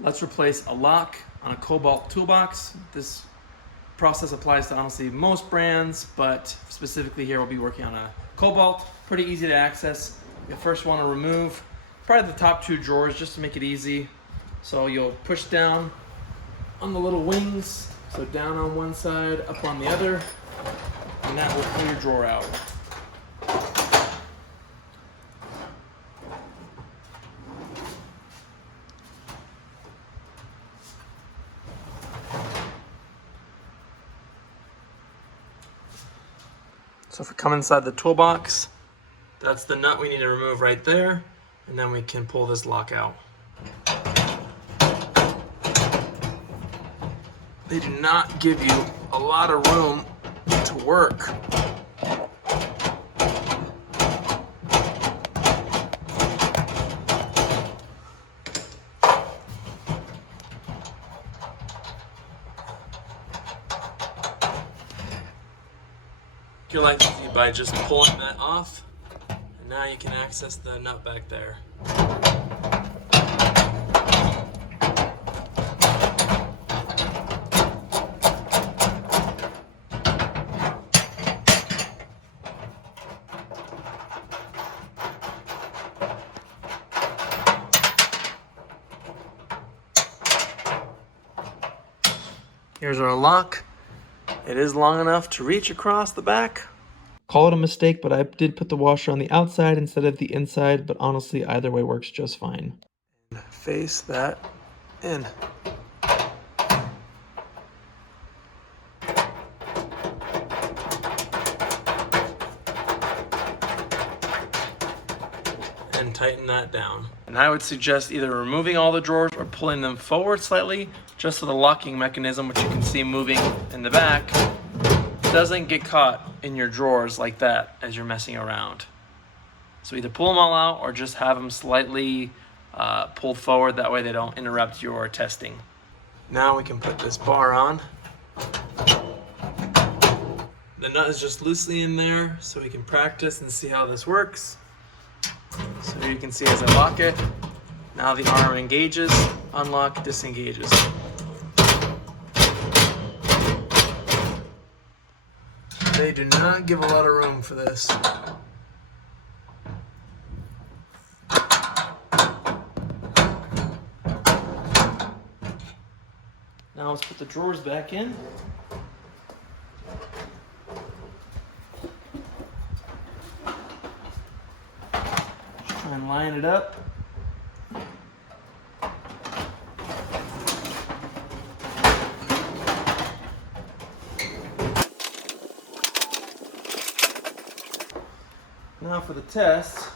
Let's replace a lock on a Kobalt toolbox. This process applies to honestly most brands, but specifically here we'll be working on a Kobalt. Pretty easy to access. You first want to remove probably the top two drawers just to make it easy. So you'll push down on the little wings, so down on one side, up on the other, and that will pull your drawer out. So if we come inside the toolbox, that's the nut we need to remove right there, and then we can pull this lock out. They do not give you a lot of room to work. Your life easy by just pulling that off, and now you can access the nut back there. Here's our lock. It is long enough to reach across the back. Call it a mistake, but I did put the washer on the outside instead of the inside, but honestly, either way works just fine. Face that in. And tighten that down. And I would suggest either removing all the drawers or pulling them forward slightly, just so the locking mechanism, which you can see moving in the back, doesn't get caught in your drawers like that as you're messing around. So either pull them all out or just have them slightly pulled forward, that way they don't interrupt your testing. Now we can put this bar on. The nut is just loosely in there, so we can practice and see how this works. So you can see as I lock it, now the arm engages, unlock, disengages. They do not give a lot of room for this. Now let's put the drawers back in. Just try and line it up. Now for the test.